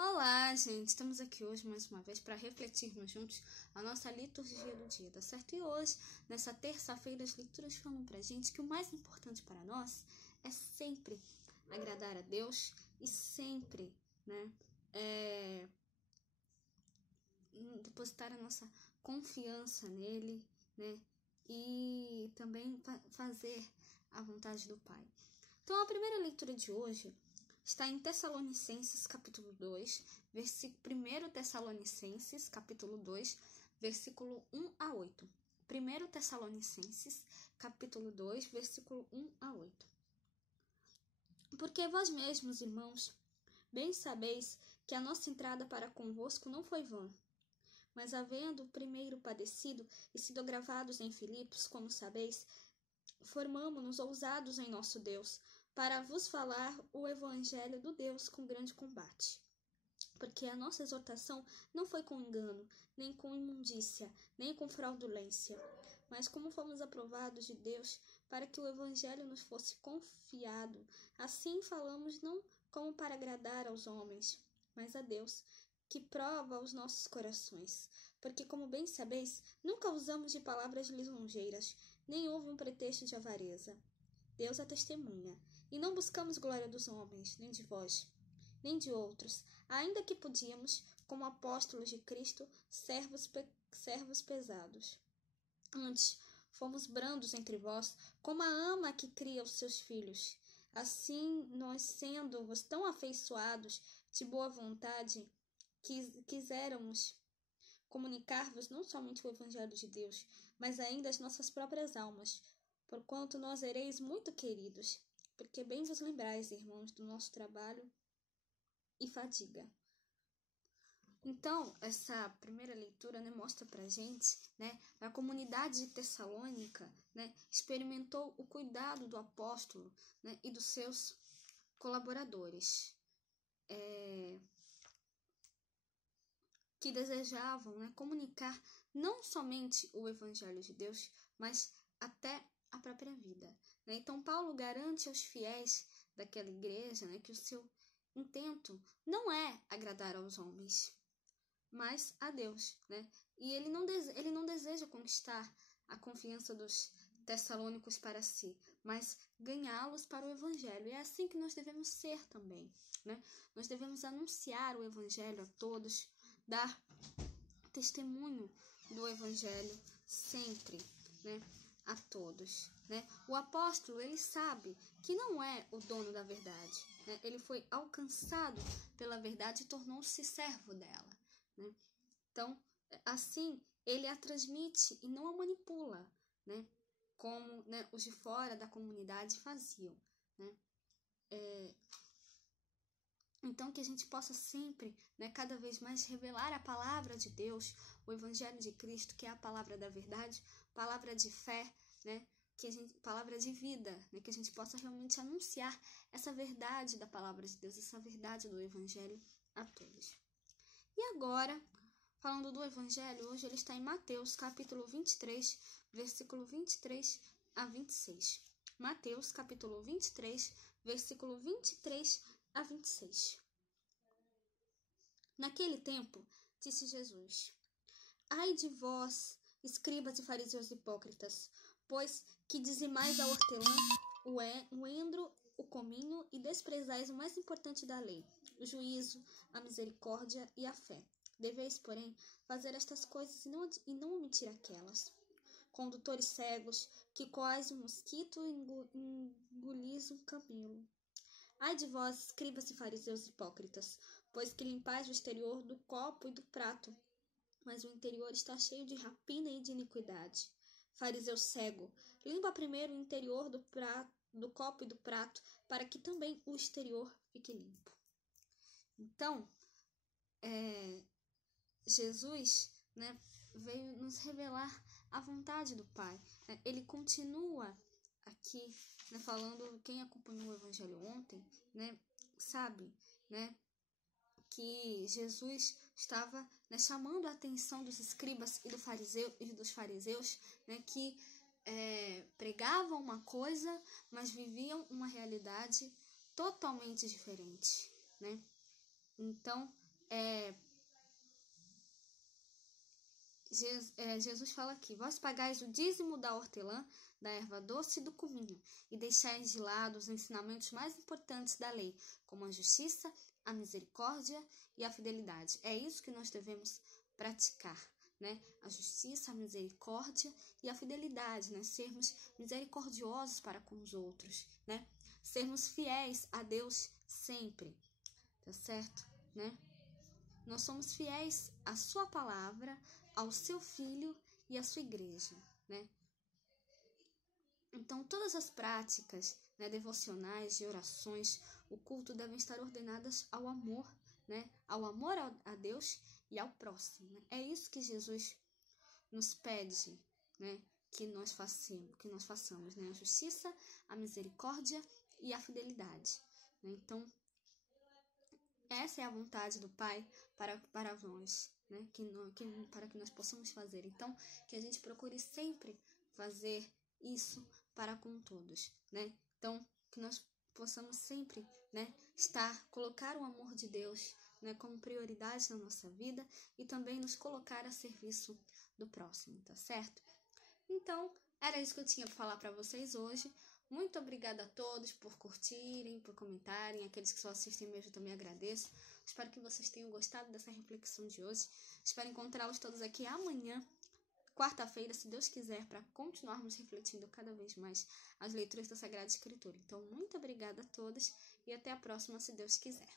Olá, gente! Estamos aqui hoje mais uma vez para refletirmos juntos a nossa liturgia do dia, tá certo? E hoje, nessa terça-feira, as leituras falam pra gente que o mais importante para nós é sempre agradar a Deus e sempre, depositar a nossa confiança nele, e também fazer a vontade do Pai. Então, a primeira leitura de hoje está em Tessalonicenses, capítulo 2, 1 Tessalonicenses, capítulo 2, versículo 1 a 8. 1 Tessalonicenses, capítulo 2, versículo 1 a 8. Porque vós mesmos, irmãos, bem sabeis que a nossa entrada para convosco não foi vã, mas havendo primeiro padecido e sido agravados em Filipos, como sabeis, formamo-nos ousados em nosso Deus, para vos falar o evangelho do Deus com grande combate. Porque a nossa exortação não foi com engano, nem com imundícia, nem com fraudulência, mas como fomos aprovados de Deus, para que o evangelho nos fosse confiado, assim falamos não como para agradar aos homens, mas a Deus, que prova os nossos corações. Porque, como bem sabeis, nunca usamos de palavras lisonjeiras, nem houve um pretexto de avareza. Deus é testemunha, e não buscamos glória dos homens, nem de vós, nem de outros, ainda que podíamos, como apóstolos de Cristo, servos pesados. Antes, fomos brandos entre vós, como a ama que cria os seus filhos. Assim, nós, sendo-vos tão afeiçoados, de boa vontade, quiséramos comunicar-vos não somente o Evangelho de Deus, mas ainda as nossas próprias almas, porquanto nós ereis muito queridos, porque bem vos lembrais, irmãos, do nosso trabalho e fadiga. Então, essa primeira leitura mostra pra gente, a comunidade de Tessalônica, experimentou o cuidado do apóstolo, e dos seus colaboradores, que desejavam comunicar não somente o Evangelho de Deus, mas até a própria vida. Então, Paulo garante aos fiéis daquela igreja que o seu intento não é agradar aos homens, mas a Deus. E ele não deseja conquistar a confiança dos tessalônicos para si, mas ganhá-los para o Evangelho. E é assim que nós devemos ser também. Nós devemos anunciar o Evangelho a todos, dar testemunho do Evangelho sempre, a todos. O apóstolo, ele sabe que não é o dono da verdade. Ele foi alcançado pela verdade e tornou-se servo dela. Então, assim, ele a transmite e não a manipula, como os de fora da comunidade faziam. Então, que a gente possa sempre, cada vez mais revelar a palavra de Deus, o Evangelho de Cristo, que é a palavra da verdade, palavra de fé, palavra de vida, que a gente possa realmente anunciar essa verdade da palavra de Deus, essa verdade do Evangelho a todos. E agora, falando do Evangelho, hoje ele está em Mateus, capítulo 23, versículo 23 a 26. Mateus, capítulo 23, versículo 23 a 26. Naquele tempo, disse Jesus: Ai de vós, escribas e fariseus hipócritas, pois que dizimais a hortelã, o endro, o cominho, e desprezais o mais importante da lei, o juízo, a misericórdia e a fé. Deveis, porém, fazer estas coisas e não omitir aquelas. Condutores cegos, que coais um mosquito e engolis um camelo. Ai de vós, escribas e fariseus hipócritas, pois que limpais o exterior do copo e do prato, mas o interior está cheio de rapina e de iniquidade. Fariseu cego, limpa primeiro o interior do copo e do prato, para que também o exterior fique limpo. Então, Jesus, veio nos revelar a vontade do Pai. Ele continua aqui, falando, quem acompanhou o Evangelho ontem, sabe, que Jesus estava chamando a atenção dos escribas e dos fariseus, que pregavam uma coisa, mas viviam uma realidade totalmente diferente. Então, Jesus fala aqui: vós pagais o dízimo da hortelã, da erva doce e do cominho, e deixais de lado os ensinamentos mais importantes da lei, como a justiça, a misericórdia e a fidelidade. É isso que nós devemos praticar, né? A justiça, a misericórdia e a fidelidade, né? Sermos misericordiosos para com os outros, né? Sermos fiéis a Deus sempre, tá certo, né? Nós somos fiéis à sua palavra, ao seu filho e à sua igreja, né? Então, todas as práticas, né, devocionais e orações, o culto devem estar ordenadas ao amor, né? Ao amor a Deus e ao próximo, né? É isso que Jesus nos pede, né? Que nós façamos, né? A justiça, a misericórdia e a fidelidade, né? Então, essa é a vontade do Pai para nós, né? Para que nós possamos fazer. Então, que a gente procure sempre fazer isso para com todos, né? Então, que nós possamos sempre, né, colocar o amor de Deus, né, como prioridade na nossa vida e também nos colocar a serviço do próximo, tá certo? Então, era isso que eu tinha para falar para vocês hoje. Muito obrigada a todos por curtirem, por comentarem. Aqueles que só assistem mesmo, também agradeço. Espero que vocês tenham gostado dessa reflexão de hoje. Espero encontrá-los todos aqui amanhã, quarta-feira, se Deus quiser, para continuarmos refletindo cada vez mais as leituras da Sagrada Escritura. Então, muito obrigada a todos e até a próxima, se Deus quiser.